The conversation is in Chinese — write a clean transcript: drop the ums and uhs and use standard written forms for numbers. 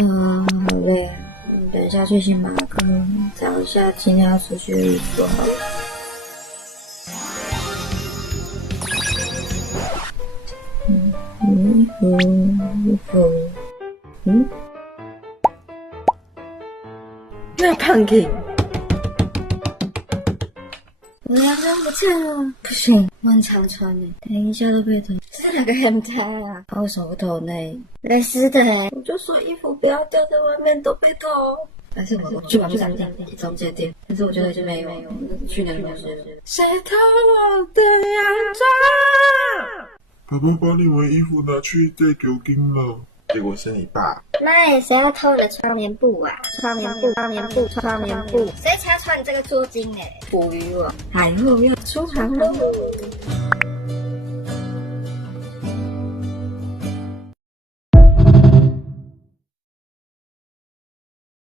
好累啊！等一下去星巴克找一下今天要出去的衣服好了。衣服，那Pumpkin，我的洋装不见了，不行，我很常穿的，等一下都被偷。是哪个很塌啊？他为什么不偷内？蕾丝的我就说衣服不要掉在外面，都被偷。还是我去网络商店中介店，但是我觉得就没有，去年同事。谁偷我的洋装？爸爸把你们衣服拿去再给我金了，结果是你爸。妈，谁要偷你的窗帘布啊？窗帘布，谁才要穿你这个捉巾呢？捕鱼我海后要出航喽！